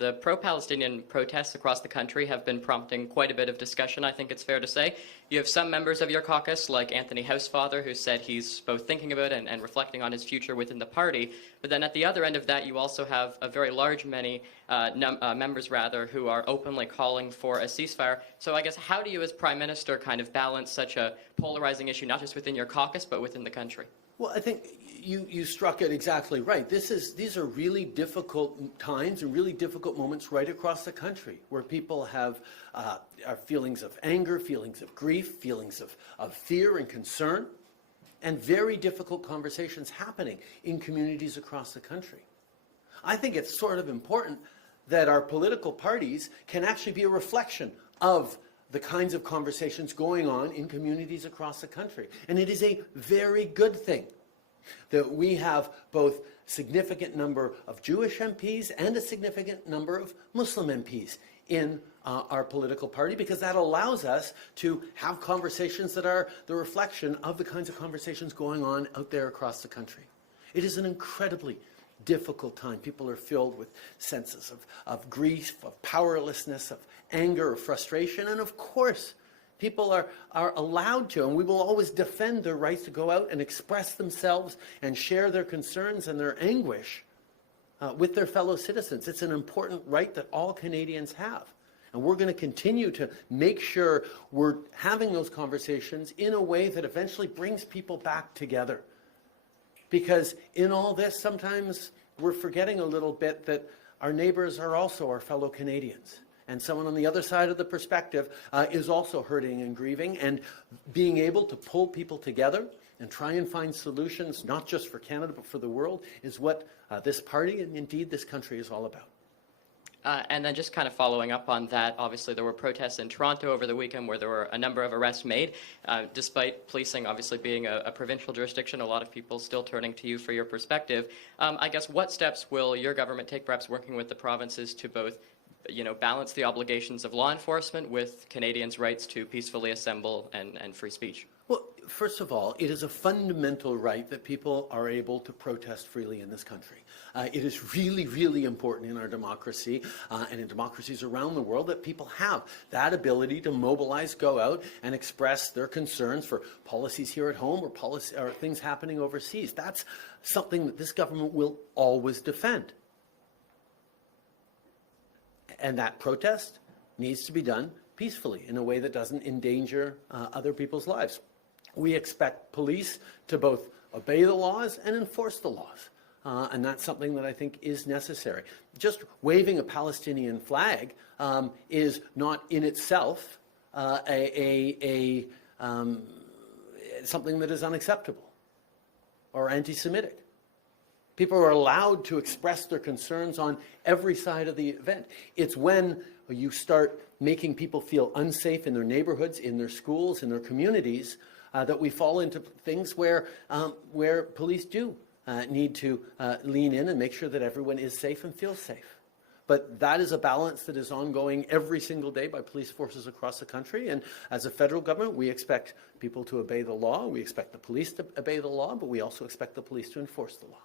The pro-Palestinian protests across the country have been prompting quite a bit of discussion, I think it's fair to say. You have some members of your caucus, like Anthony Housefather, who said he's both thinking about it and reflecting on his future within the party. But then at the other end of that, you also have a very large many members, who are openly calling for a ceasefire. So I guess how do you, as Prime Minister, kind of balance such a polarizing issue, not just within your caucus, but within the country? Well, I think you struck it exactly right. These are really difficult times and really difficult moments right across the country where people have feelings of anger, feelings of grief, feelings of fear and concern, and very difficult conversations happening in communities across the country. I think it's sort of important that our political parties can actually be a reflection of the kinds of conversations going on in communities across the country. And it is a very good thing that we have both significant number of Jewish MPs and a significant number of Muslim MPs in our political party, because that allows us to have conversations that are the reflection of the kinds of conversations going on out there across the country. It is an incredibly difficult time. People are filled with senses of grief, of powerlessness, of anger, of frustration, and of course, people are allowed to, and we will always defend their rights to go out and express themselves and share their concerns and their anguish with their fellow citizens. It's an important right that all Canadians have. And we're going to continue to make sure we're having those conversations in a way that eventually brings people back together. Because in all this, sometimes we're forgetting a little bit that our neighbors are also our fellow Canadians. And someone on the other side of the perspective is also hurting and grieving, and being able to pull people together and try and find solutions, not just for Canada, but for the world, is what this party and indeed this country is all about. And then just kind of following up on that, obviously there were protests in Toronto over the weekend where there were a number of arrests made. Despite policing obviously being a provincial jurisdiction, a lot of people still turning to you for your perspective. I guess what steps will your government take, perhaps working with the provinces, to both balance the obligations of law enforcement with Canadians' rights to peacefully assemble and free speech? Well, first of all, it is a fundamental right that people are able to protest freely in this country. It is really, really important in our democracy and in democracies around the world that people have that ability to mobilize, go out and express their concerns for policies here at home or things happening overseas. That's something that this government will always defend. And that protest needs to be done peacefully in a way that doesn't endanger other people's lives. We expect police to both obey the laws and enforce the laws. And that's something that I think is necessary. Just waving a Palestinian flag is not in itself something that is unacceptable or anti-Semitic. People are allowed to express their concerns on every side of the event. It's when you start making people feel unsafe in their neighborhoods, in their schools, in their communities, that we fall into things where police do need to lean in and make sure that everyone is safe and feels safe. But that is a balance that is ongoing every single day by police forces across the country. And as a federal government, we expect people to obey the law. We expect the police to obey the law, but we also expect the police to enforce the law.